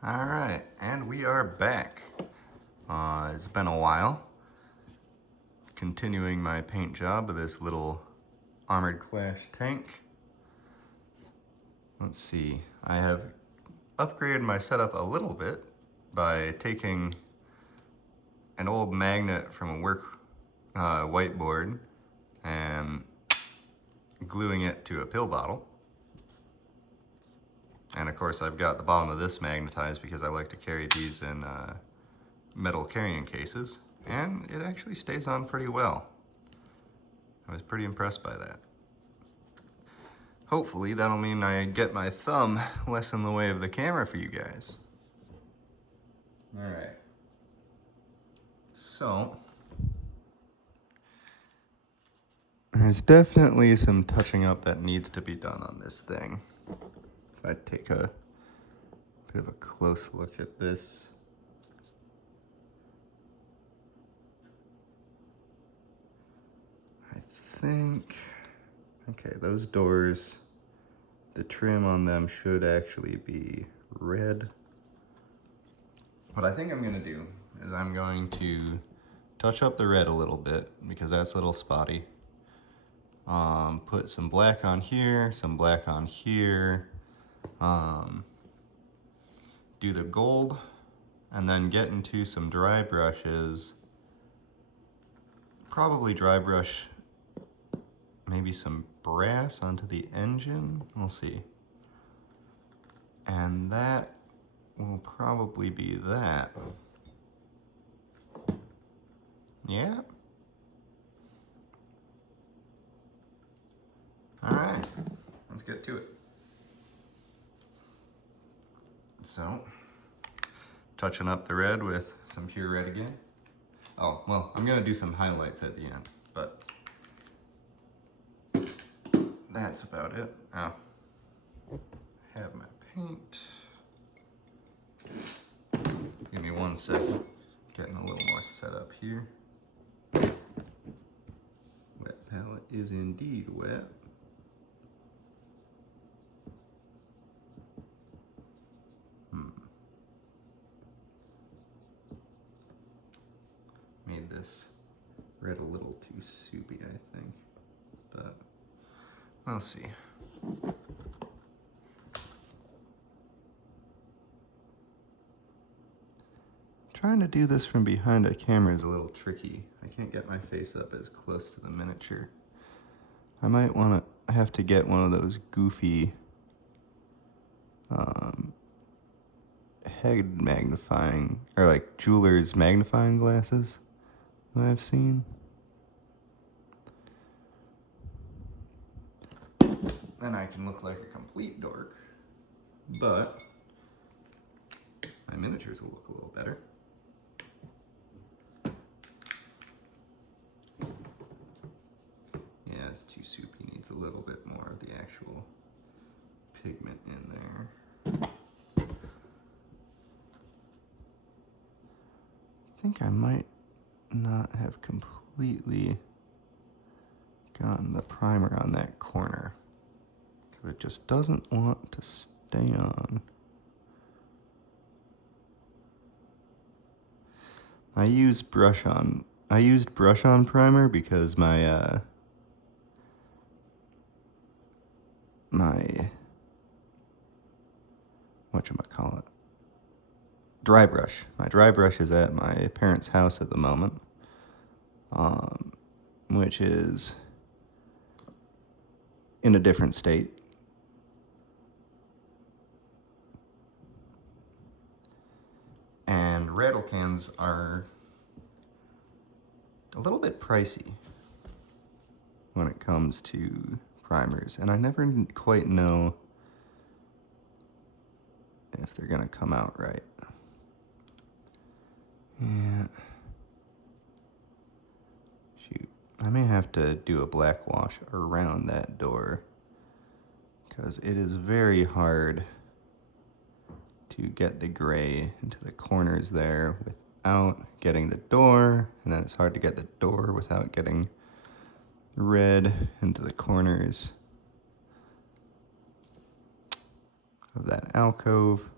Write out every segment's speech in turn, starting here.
All right, and we are back. It's been a while. Continuing my paint job of this little Armored Clash tank. Let's see, I have upgraded my setup a little bit by taking an old magnet from a work whiteboard and gluing it to a pill bottle. And of course I've got the bottom of this magnetized because I like to carry these in metal carrying cases, and it actually stays on pretty well. I was pretty impressed by that. Hopefully that'll mean I get my thumb less in the way of the camera for you guys. All right. So, there's definitely some touching up that needs to be done on this thing. If I take a bit of a close look at this. I think, okay, those doors, the trim on them should actually be red. What I think I'm gonna do is I'm going to touch up the red a little bit because that's a little spotty. Put some black on here, some black on here. Do the gold, and then get into some dry brushes. Probably dry brush maybe some brass onto the engine. We'll see. And that will probably be that. Yeah. All right, let's get to it. So, touching up the red with some pure red again. Oh, well, I'm gonna do some highlights at the end, but that's about it. Oh, I have my paint. Give me 1 second. Getting a little more set up here. Wet palette is indeed wet. Made this red a little too soupy, I think, but we'll see. Trying to do this from behind a camera is a little tricky. I can't get my face up as close to the miniature. I might have to get one of those goofy head magnifying, or like jeweler's magnifying glasses that I've seen. Then I can look like a complete dork, but my miniatures will look a little better. Yeah, it's too soupy. Needs a little bit more of the actual pigment in there. I think I might not have completely gotten the primer on that corner because it just doesn't want to stay on. I used brush on primer because my whatchamacallit, dry brush. My dry brush is at my parents' house at the moment, which is in a different state. And rattle cans are a little bit pricey when it comes to primers, and I never quite know if they're gonna come out right. Yeah. Shoot. I may have to do a black wash around that door because it is very hard to get the gray into the corners there without getting the door, and then it's hard to get the door without getting red into the corners of that alcove.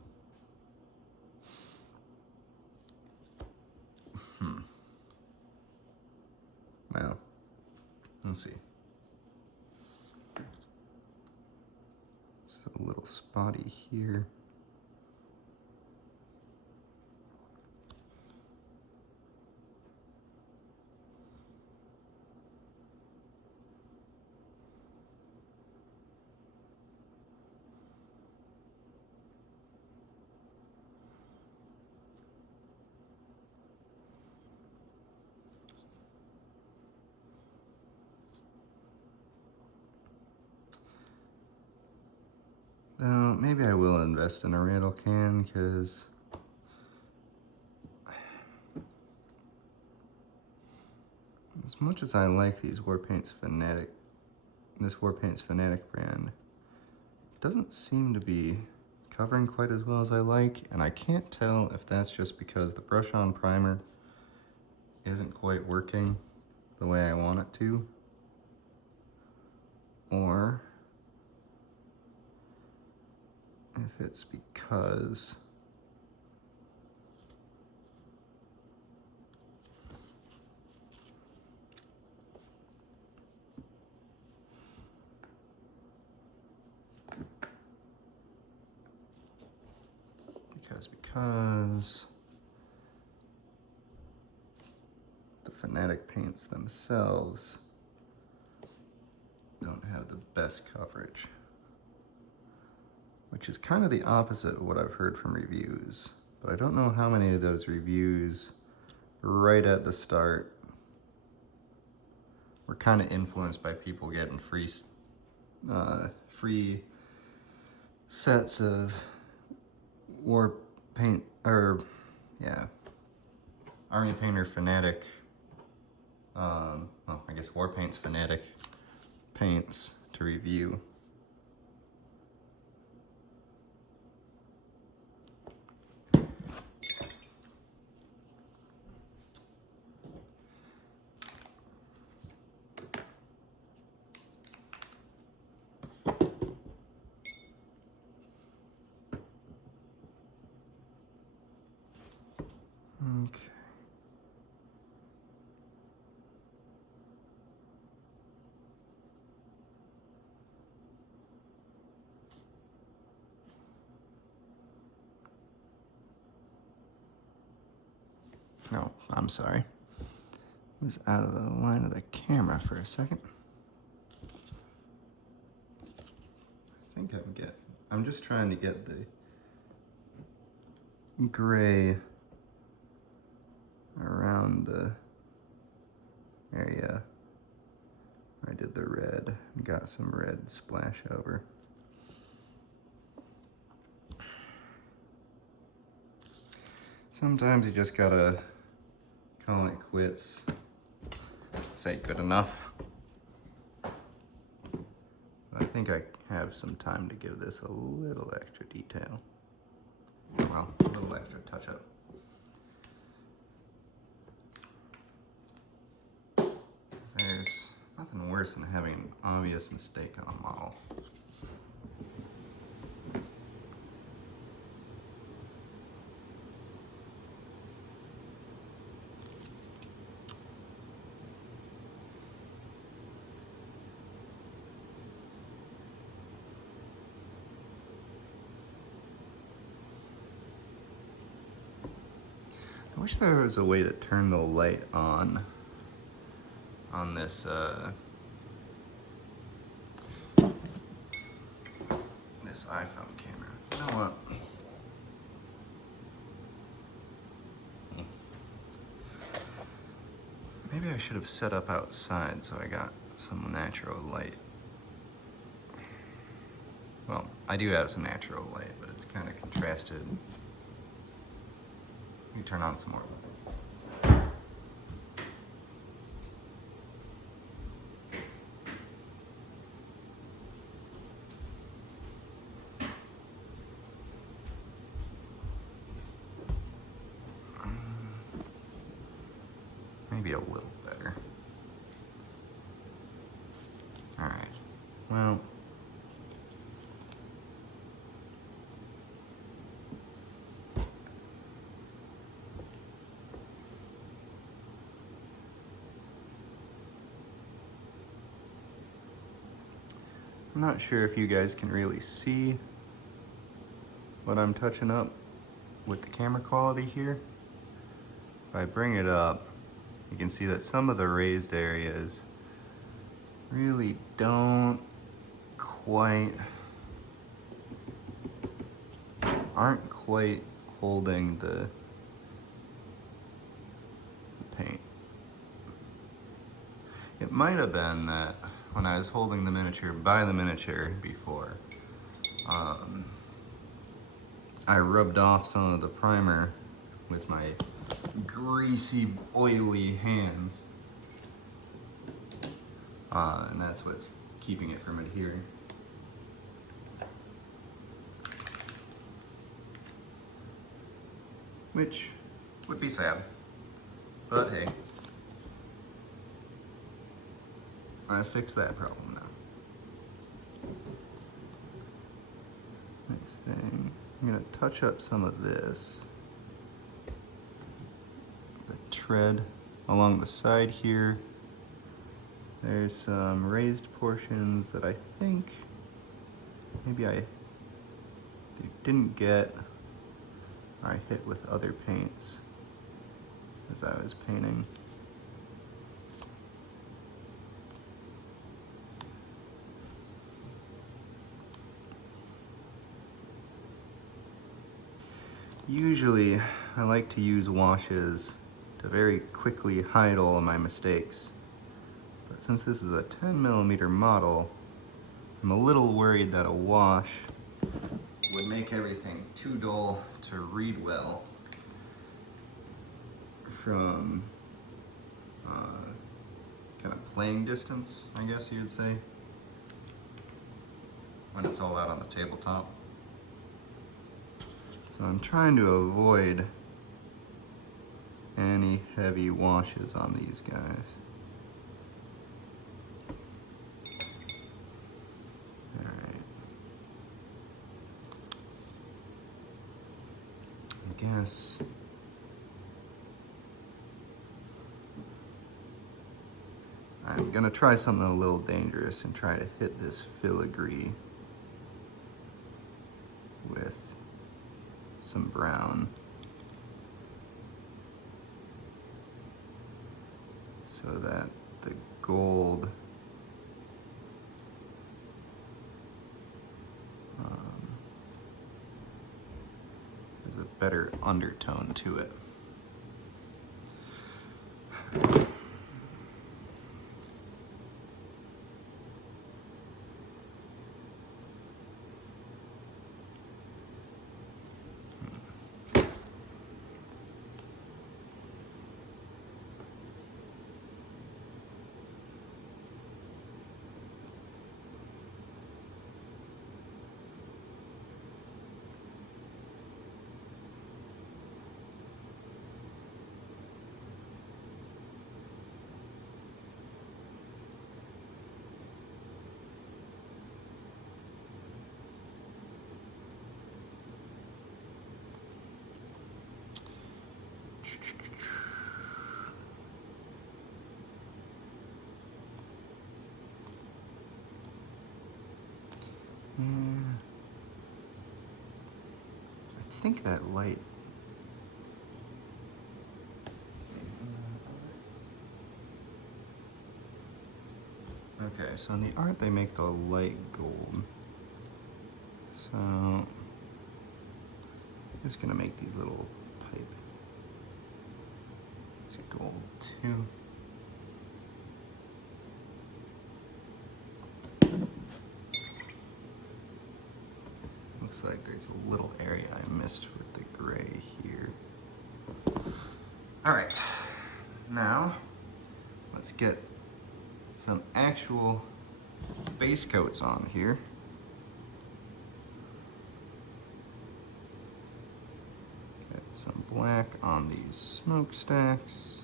Well, we'll see. It's a little spotty here. Maybe I will invest in a rattle can, because as much as I like these Warpaints Fanatic, this Warpaints Fanatic brand, it doesn't seem to be covering quite as well as I like, and I can't tell if that's just because the brush-on primer isn't quite working the way I want it to, or if it's because the Fanatic paints themselves don't have the best coverage, which is kind of the opposite of what I've heard from reviews. But I don't know how many of those reviews right at the start were kind of influenced by people getting free sets of War Paint, or yeah, Army Painter Fanatic, well, I guess Warpaints Fanatic paints to review. Okay. No, I'm sorry. I was out of the line of the camera for a second. I think I'm just trying to get the gray around the area where I did the red and got some red splash over. Sometimes you just gotta call it quits. Say good enough. But I think I have some time to give this a little extra detail. Well, a little extra touch up. There's nothing worse than having an obvious mistake on a model. I wish there was a way to turn the light on this this iPhone camera. You know what? Maybe I should have set up outside so I got some natural light. Well, I do have some natural light, but it's kind of contrasted. Let me turn on some more lights. Maybe a little better. All right. Well, I'm not sure if you guys can really see what I'm touching up with the camera quality here. If I bring it up, you can see that some of the raised areas really aren't quite holding the paint. It might have been that when I was holding the miniature by the miniature before, I rubbed off some of the primer with my greasy, oily hands. And that's what's keeping it from adhering. Which would be sad, but hey, I fixed that problem now. Next thing, I'm gonna touch up some of this, the tread along the side here. There's some raised portions that I think maybe I didn't get, or I hit with other paints as I was painting. Usually, I like to use washes to very quickly hide all of my mistakes. But since this is a 10mm model, I'm a little worried that a wash would make everything too dull to read well from kind of playing distance, I guess you'd say, when it's all out on the tabletop. So I'm trying to avoid any heavy washes on these guys. Alright. I guess I'm gonna try something a little dangerous and try to hit this filigree with some brown so that the gold has a better undertone to it. I think that light. Okay, so in the art they make the light gold. So I'm just gonna make these little pipe. It's gold too. Looks like there's a little area I missed with the gray here. All right, now let's get some actual base coats on here. Get some black on these smokestacks.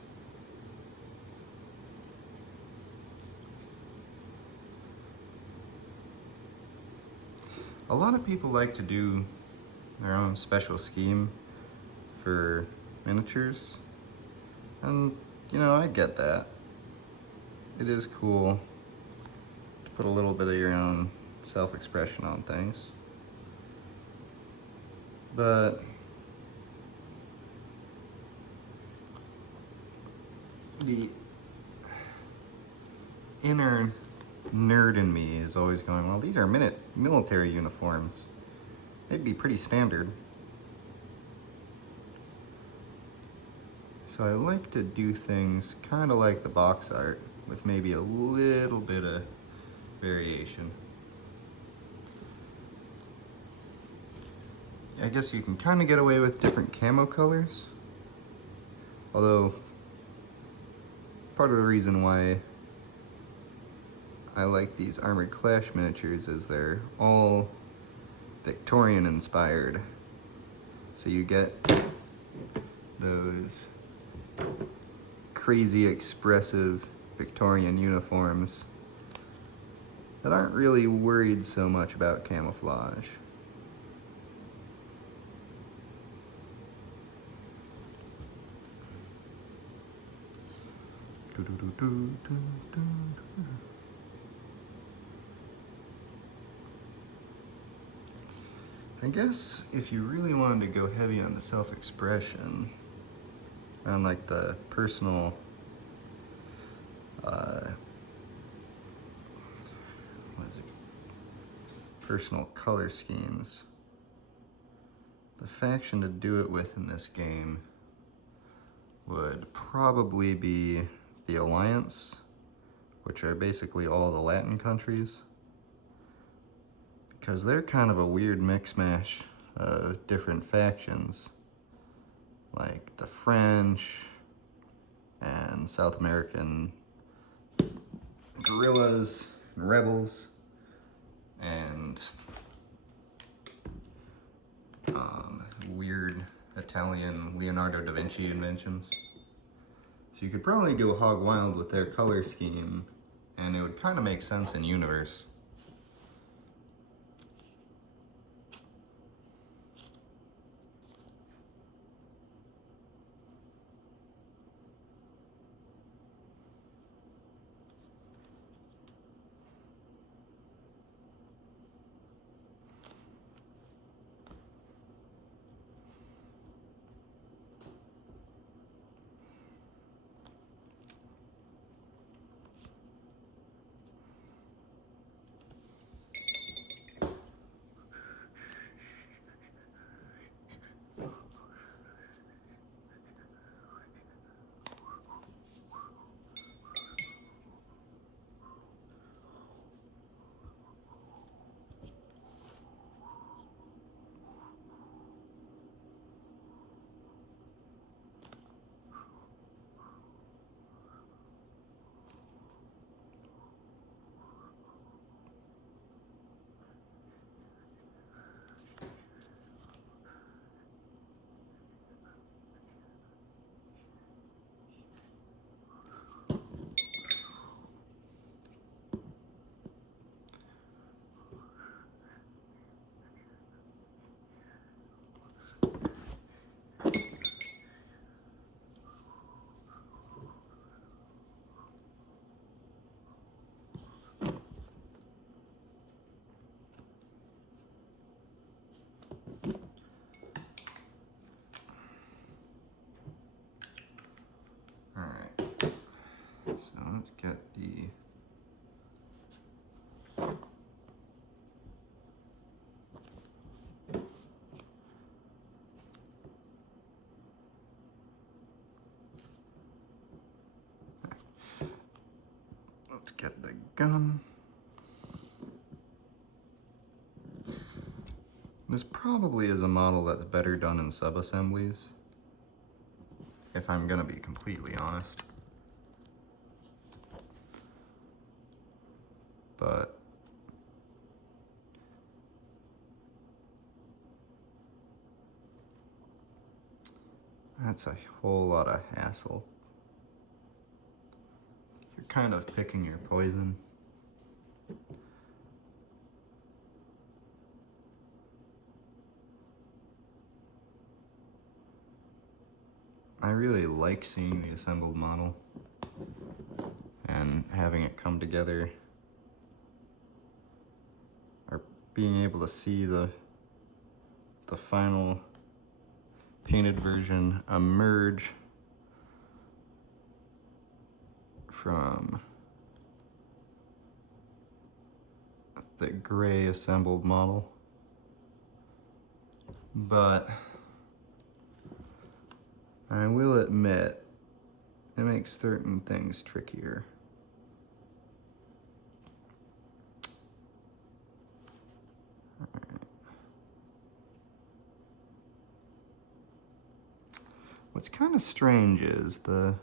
A lot of people like to do their own special scheme for miniatures, and you know, I get that. It is cool to put a little bit of your own self-expression on things. But the inner nerd in me is always going, well, these are military uniforms. They'd be pretty standard. So I like to do things kind of like the box art, with maybe a little bit of variation. I guess you can kind of get away with different camo colors, although part of the reason why I like these Armored Clash miniatures is they're all Victorian inspired. So you get those crazy expressive Victorian uniforms that aren't really worried so much about camouflage. I guess if you really wanted to go heavy on the self-expression, on like the personal personal color schemes, the faction to do it with in this game would probably be the Alliance, which are basically all the Latin countries, because they're kind of a weird mix-mash of different factions, like the French and South American guerrillas and rebels, and weird Italian Leonardo da Vinci inventions. So you could probably go hog wild with their color scheme, and it would kind of make sense in universe. So let's get the gun. This probably is a model that's better done in sub-assemblies, if I'm gonna be completely honest. But that's a whole lot of hassle. You're kind of picking your poison. I really like seeing the assembled model and having it come together being able to see the final painted version emerge from the gray assembled model. But I will admit, it makes certain things trickier. What's kind of strange is the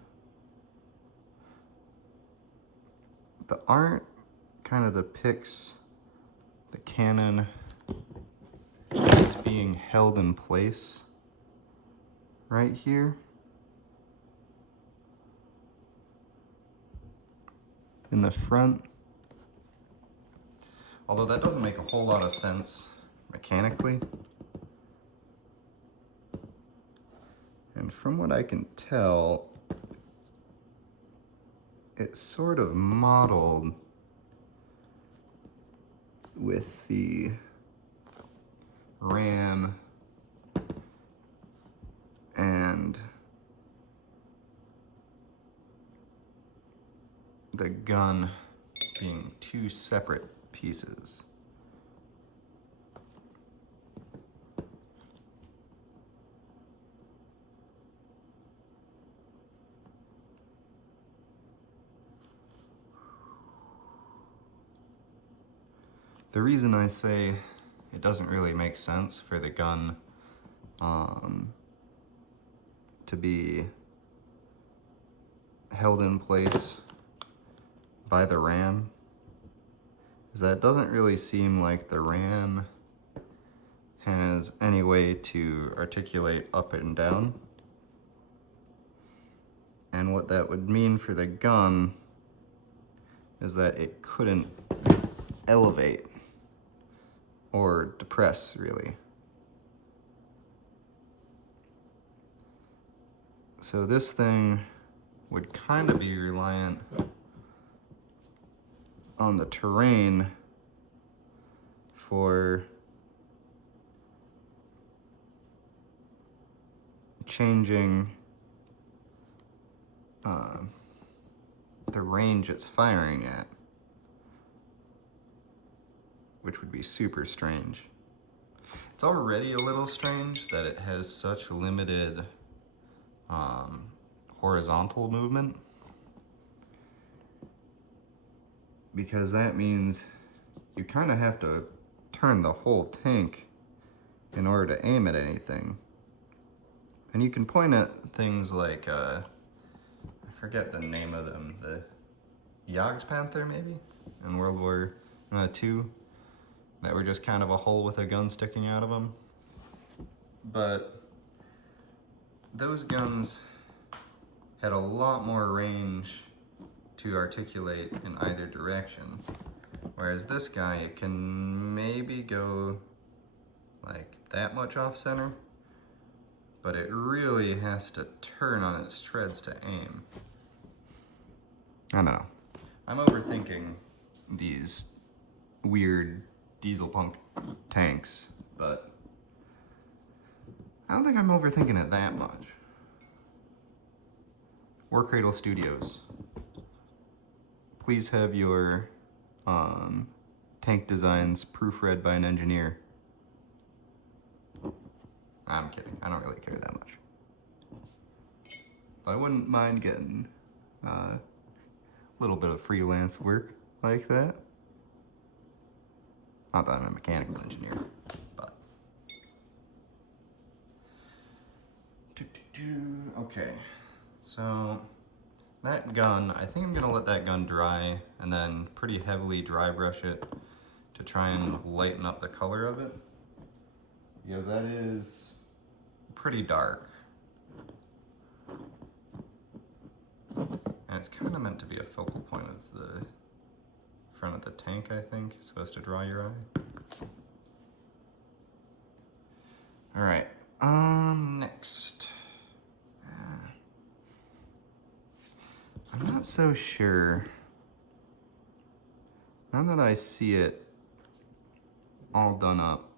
art kind of depicts the cannon as being held in place right here in the front. Although that doesn't make a whole lot of sense mechanically. And from what I can tell, it's sort of modeled with the ram and the gun being two separate pieces. The reason I say it doesn't really make sense for the gun to be held in place by the ram is that it doesn't really seem like the ram has any way to articulate up and down. And what that would mean for the gun is that it couldn't elevate or depress, really. So this thing would kind of be reliant on the terrain for changing the range it's firing at, which would be super strange. It's already a little strange that it has such limited horizontal movement, because that means you kind of have to turn the whole tank in order to aim at anything. And you can point at things like, I forget the name of them, the Jagdpanther maybe, in World War II, that were just kind of a hole with a gun sticking out of them. But those guns had a lot more range to articulate in either direction. Whereas this guy, it can maybe go like that much off center, but it really has to turn on its treads to aim. I don't know. I'm overthinking these weird diesel pump tanks, but I don't think I'm overthinking it that much. War Cradle Studios, please have your tank designs proofread by an engineer. I'm kidding, I don't really care that much. But I wouldn't mind getting a little bit of freelance work like that. Not that I'm a mechanical engineer, but. Okay, so that gun, I think I'm gonna let that gun dry and then pretty heavily dry brush it to try and lighten up the color of it, because that is pretty dark. And it's kind of meant to be a focal point of the front of the tank, I think. It's supposed to draw your eye. All right, next. I'm not so sure. Now that I see it all done up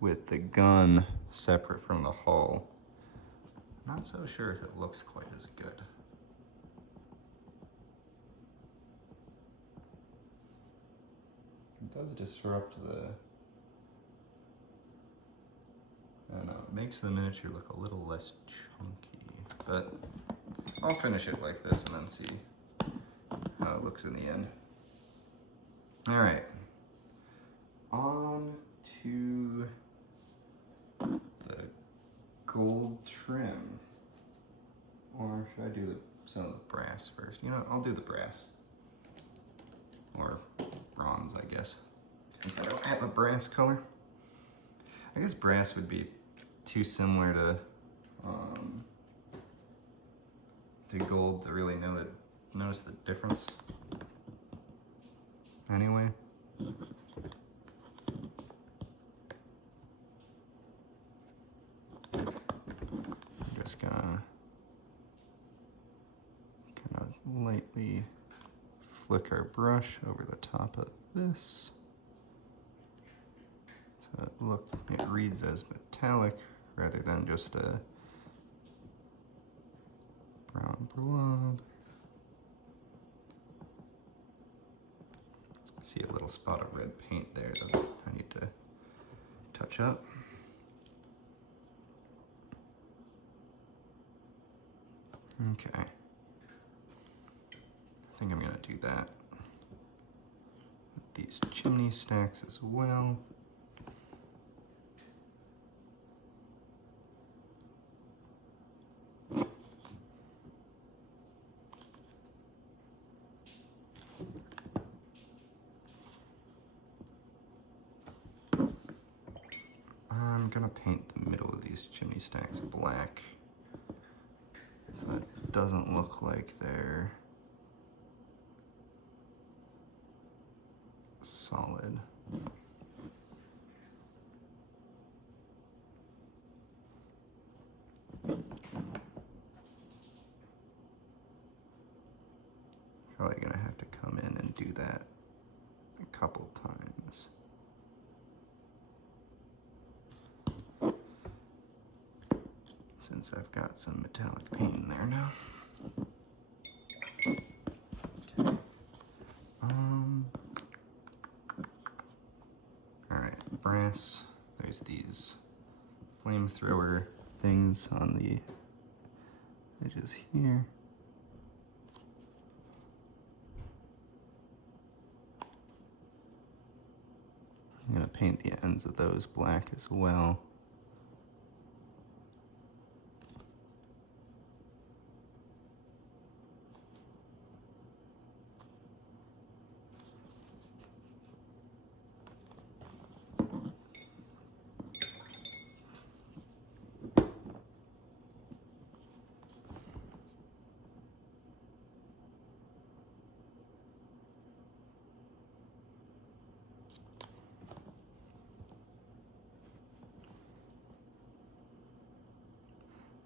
with the gun separate from the hull. Not so sure if it looks quite as good. It does disrupt the, I don't know, it makes the miniature look a little less chunky, but I'll finish it like this and then see how it looks in the end. All right, on to the gold trim. Or should I do some of the brass first? You know, I'll do the brass. Or bronze, I guess. Since I don't have a brass color. I guess brass would be too similar to gold to really notice the difference. Anyway. I'm just gonna kind of lightly flick our brush over the top of this. So it reads as metallic rather than just a brown blob. See a little spot of red paint there that I need to touch up. Okay. I think I'm gonna do that with these chimney stacks as well. I'm gonna paint the middle of these chimney stacks black so it doesn't look like they're solid. Probably gonna have to come in and do that a couple times. Since I've got some metallic paint in there now. Okay. Alright, brass. There's these flamethrower things on the edges here. I'm gonna paint the ends of those black as well.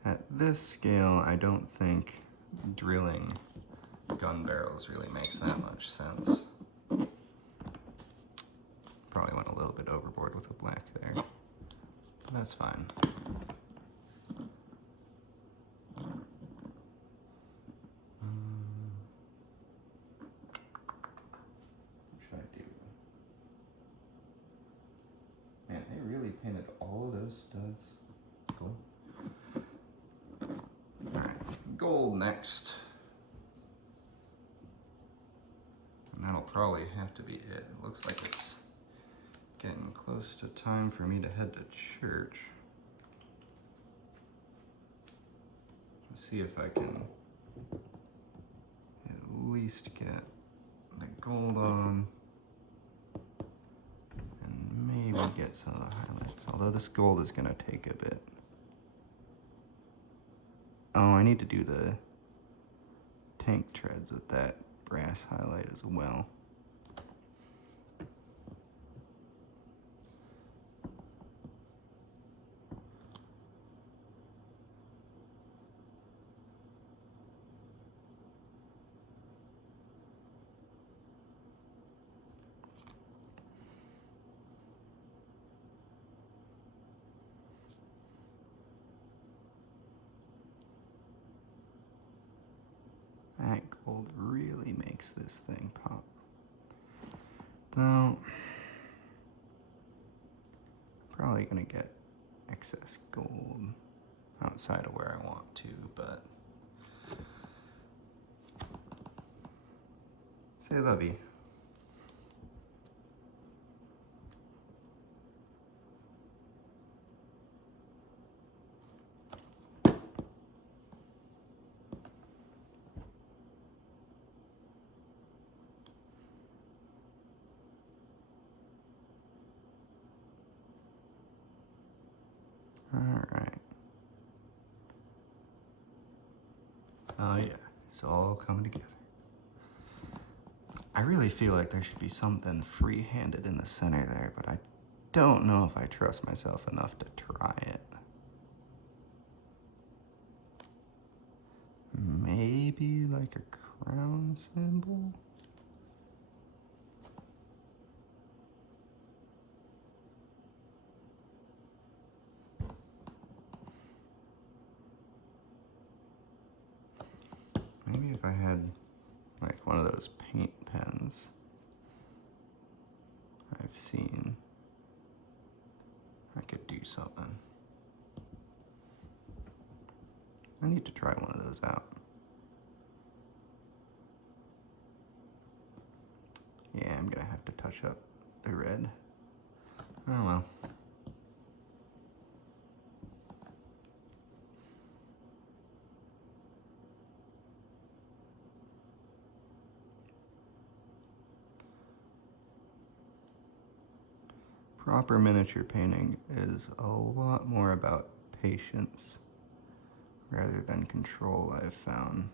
At this scale, I don't think drilling gun barrels really makes that much sense. Probably went a little bit overboard with the black there. But that's fine. What should I do? Man, they really painted all of those studs gold. Alright, gold next. And that'll probably have to be it. It looks like it's getting close to time for me to head to church. Let's see if I can at least get the gold on and maybe get some of the highlights. Although this gold is gonna take a bit. Oh, I need to do the tank treads with that brass highlight as well. makes this thing pop. Though, probably gonna get excess gold outside of where I want to, but say love you. Alright. Oh yeah, it's all coming together. I really feel like there should be something free-handed in the center there, but I don't know if I trust myself enough to try it. Maybe like a crown symbol? Maybe if I had like one of those paint pens I've seen, I could do something. I need to try one of those out. Yeah, I'm gonna have to touch up the red. Oh well. Proper miniature painting is a lot more about patience rather than control, I've found.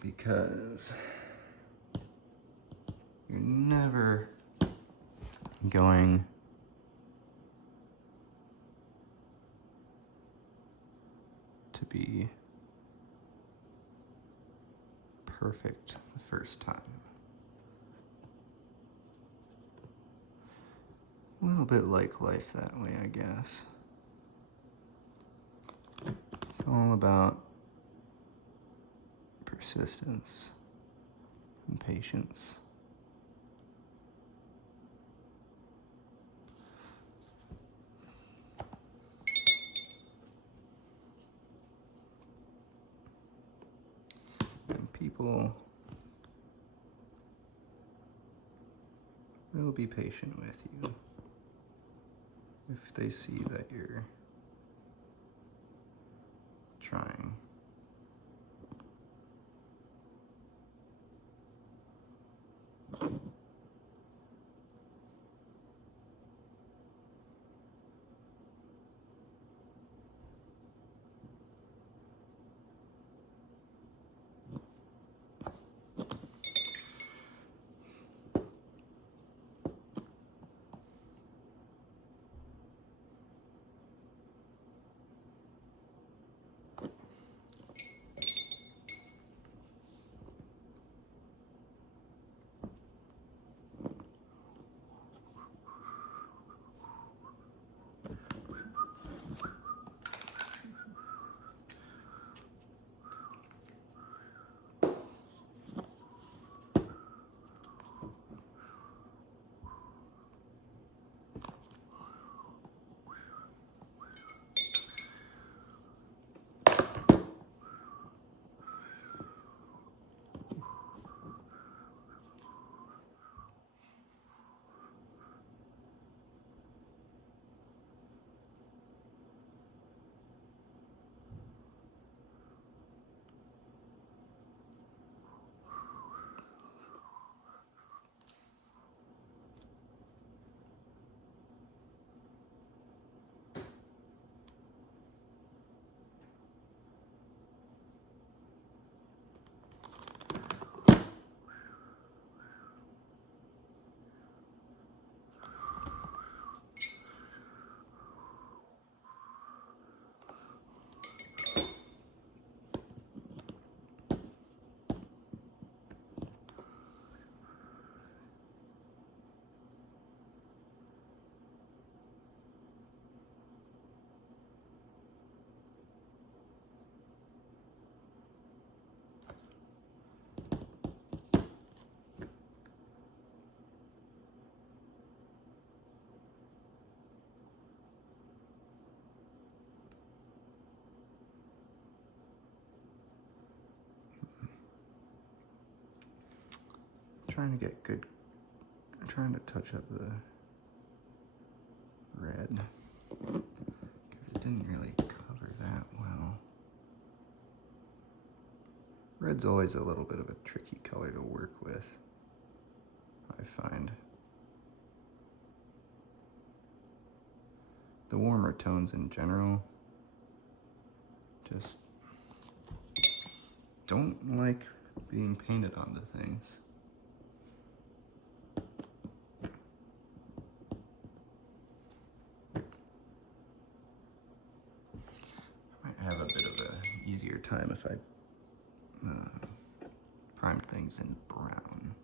Because you're never going to be perfect the first time. A little bit like life that way, I guess. It's all about persistence and patience. And people will be patient with you if they see that you're trying. trying to get good, I'm trying to touch up the red, because it didn't really cover that well. Red's always a little bit of a tricky color to work with, I find. The warmer tones in general just don't like being painted onto things. I might have a bit of an easier time if I prime things in brown.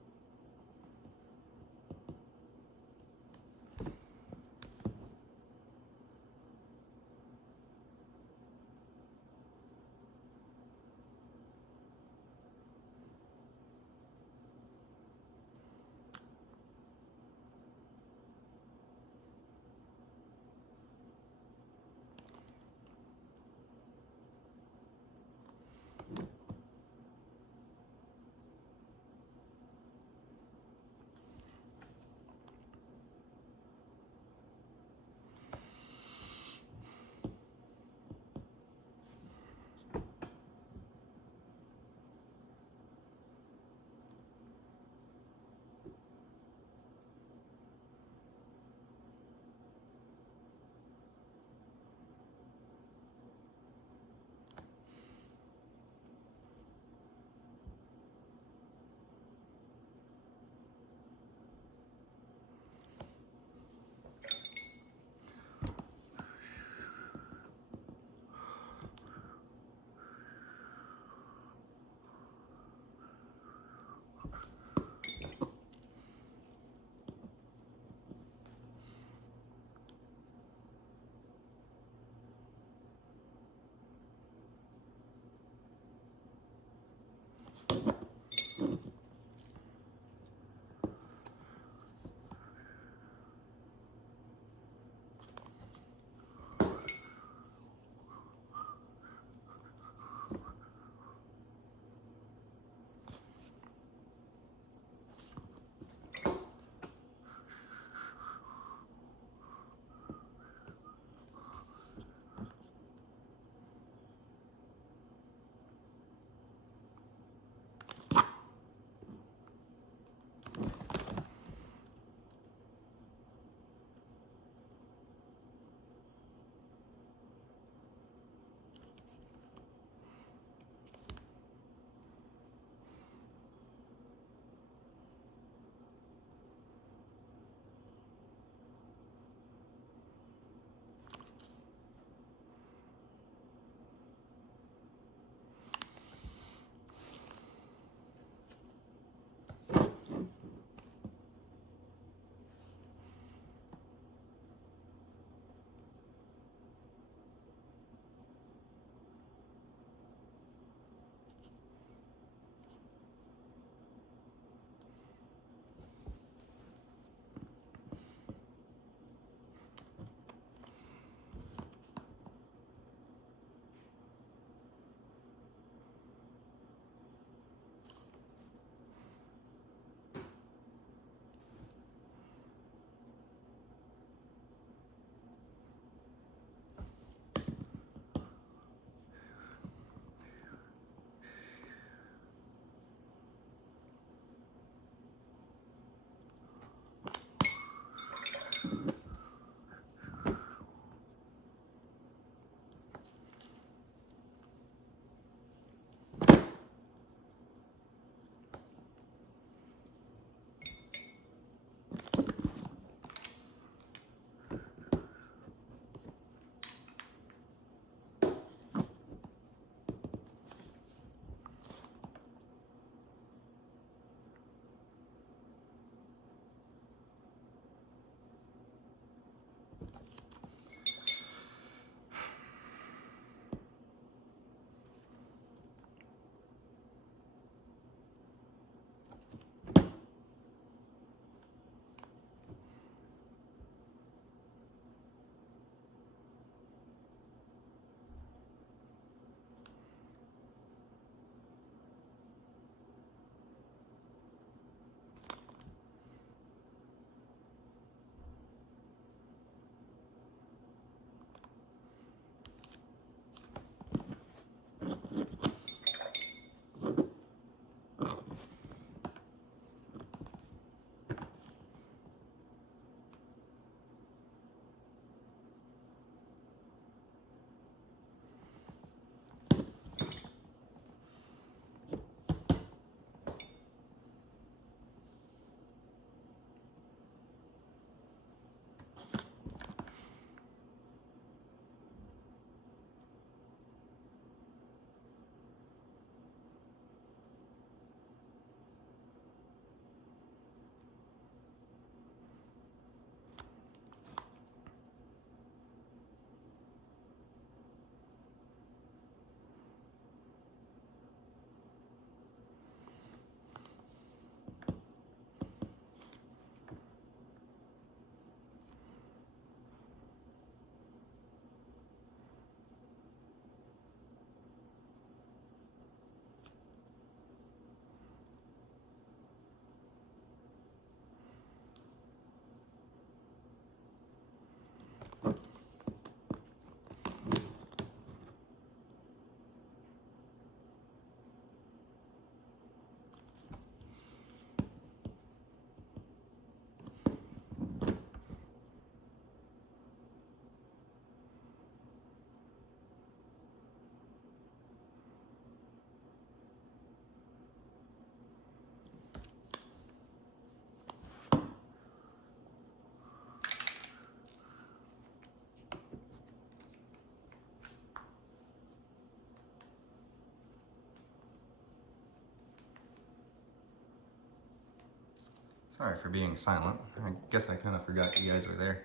Sorry for being silent. I guess I kind of forgot you guys were there.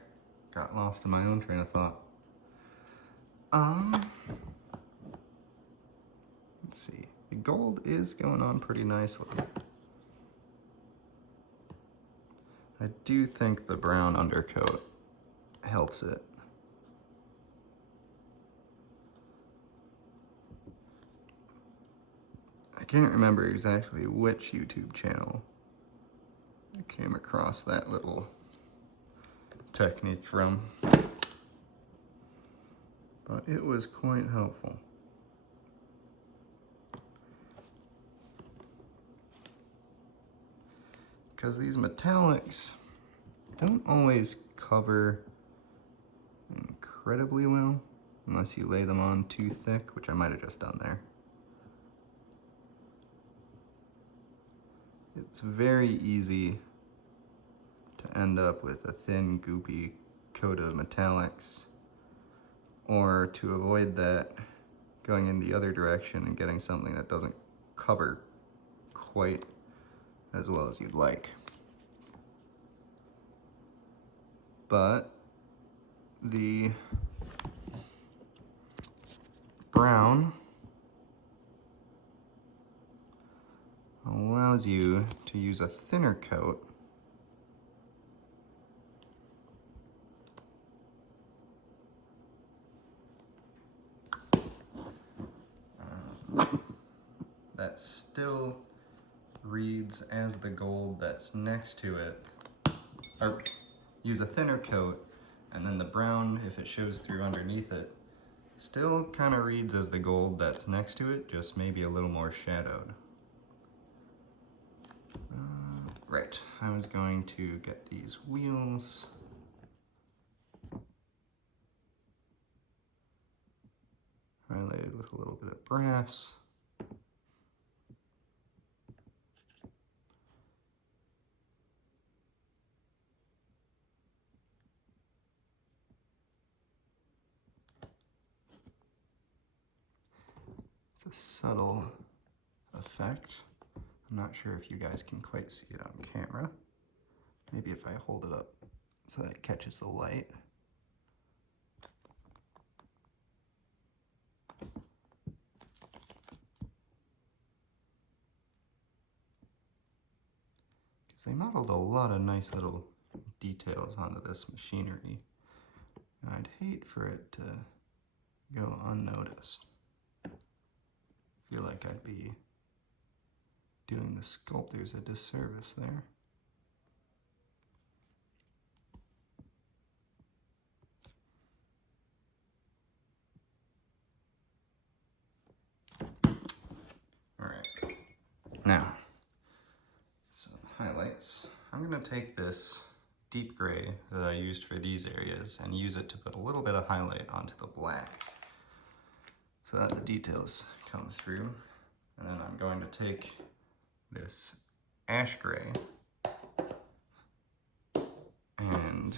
Got lost in my own train of thought. Let's see. The gold is going on pretty nicely. I do think the brown undercoat helps it. I can't remember exactly which YouTube channel I came across that little technique from, but it was quite helpful. Because these metallics don't always cover incredibly well unless you lay them on too thick, which I might have just done there. It's very easy to end up with a thin, goopy coat of metallics, or to avoid that, going in the other direction and getting something that doesn't cover quite as well as you'd like. But the brown allows you to use a thinner coat that still reads as the gold that's next to it, or use a thinner coat, and then the brown, if it shows through underneath it, still kind of reads as the gold that's next to it, just maybe a little more shadowed. Right, I was going to get these wheels. Highlighted with a little bit of brass. It's a subtle effect. I'm not sure if you guys can quite see it on camera. Maybe if I hold it up so that it catches the light. Because they modeled a lot of nice little details onto this machinery, and I'd hate for it to go unnoticed. I feel like I'd be doing the sculptors a disservice there. All right, now, some highlights. I'm gonna take this deep gray that I used for these areas and use it to put a little bit of highlight onto the black so that the details come through. And then I'm going to take this ash gray and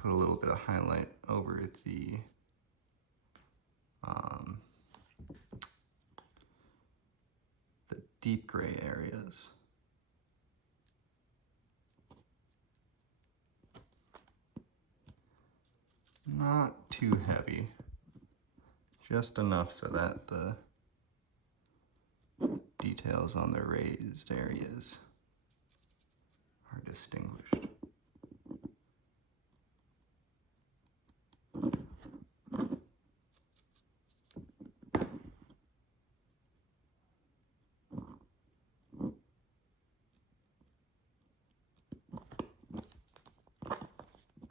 put a little bit of highlight over the deep gray areas. Not too heavy, just enough so that the details on the raised areas are distinguished.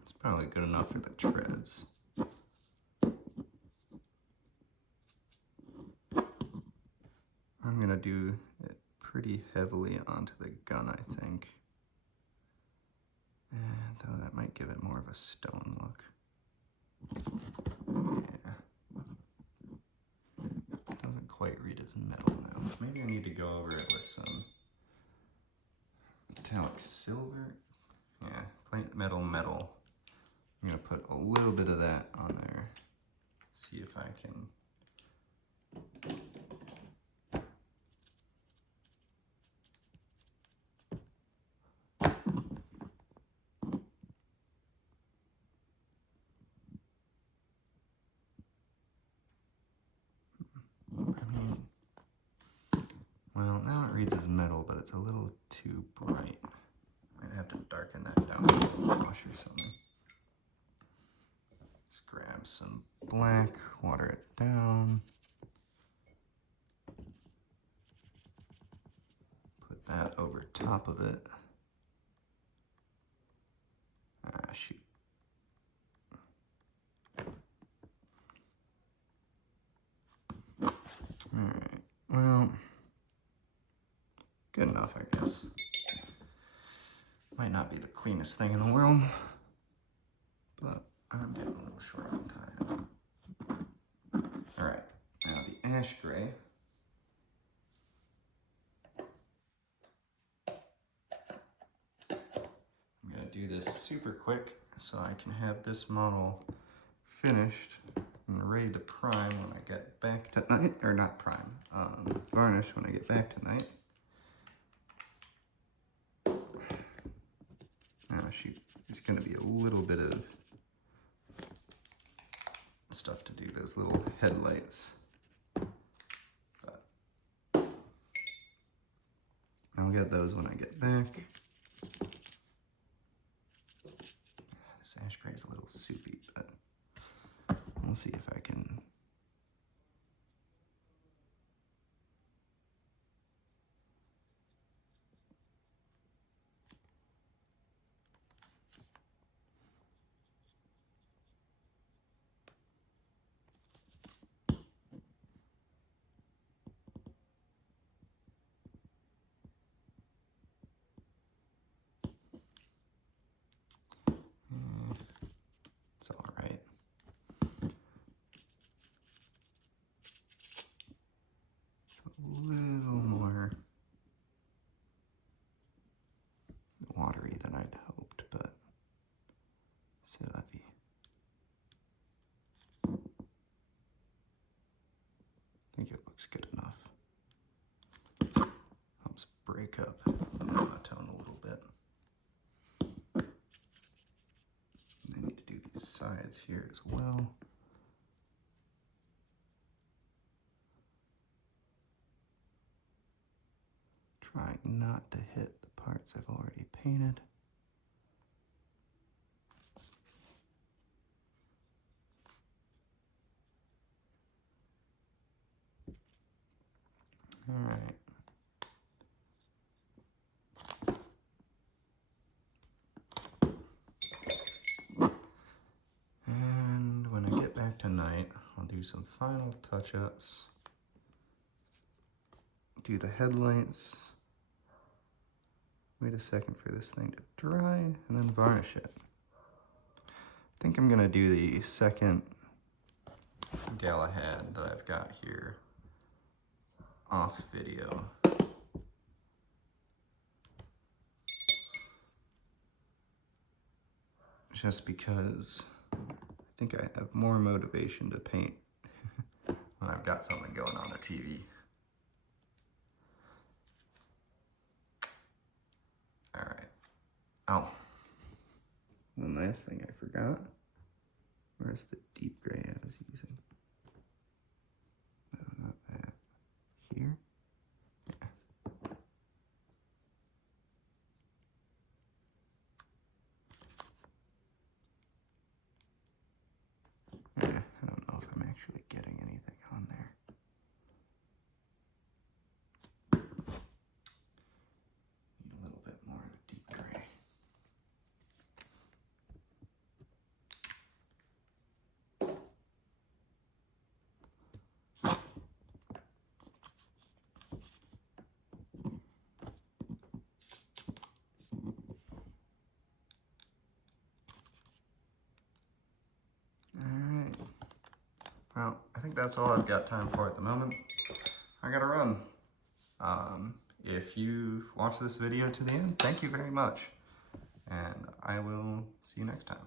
It's probably good enough for the treads. I'm gonna do it pretty heavily onto the gun, I think. And though that might give it more of a stone look. Yeah. Doesn't quite read as metal now. Maybe I need to go over it with some metallic silver. Yeah, plate metal. I'm gonna put a little bit of that on there. See if I can reads as metal, but it's a little too bright. Might have to darken that down with a wash or something. Let's grab some black, water it down. Put that over top of it. Ah, shoot. Alright, well, good enough, I guess. Might not be the cleanest thing in the world, but I'm getting a little short on time. Alright, now the ash gray. I'm going to do this super quick so I can have this model finished and ready to prime when I get back tonight, or not prime, varnish when I get back tonight. Ah, shoot, there's going to be a little bit of stuff to do those little headlights, but I'll get those when I get back. This ash gray is a little soupy, but we'll see if I can. It's all right. It's a little more watery than I'd hoped, but c'est la vie. I think it looks good enough. Helps break up the monotone a little bit. And I need to do these sides here as well. Trying not to hit the parts I've already painted. All right. And when I get back tonight, I'll do some final touch-ups. Do the headlights. Wait a second for this thing to dry, and then varnish it. I think I'm gonna do the second Galahad that I've got here off video. Just because I think I have more motivation to paint when I've got something going on the TV. All right. Oh, one last thing I forgot. Where's the deep gray I was using? No, not that. Here? I don't know if I'm actually getting anything on there. Need a little bit more of a deep gray. Well, I think that's all I've got time for at the moment. I gotta run. If you've watched this video to the end, thank you very much. And I will see you next time.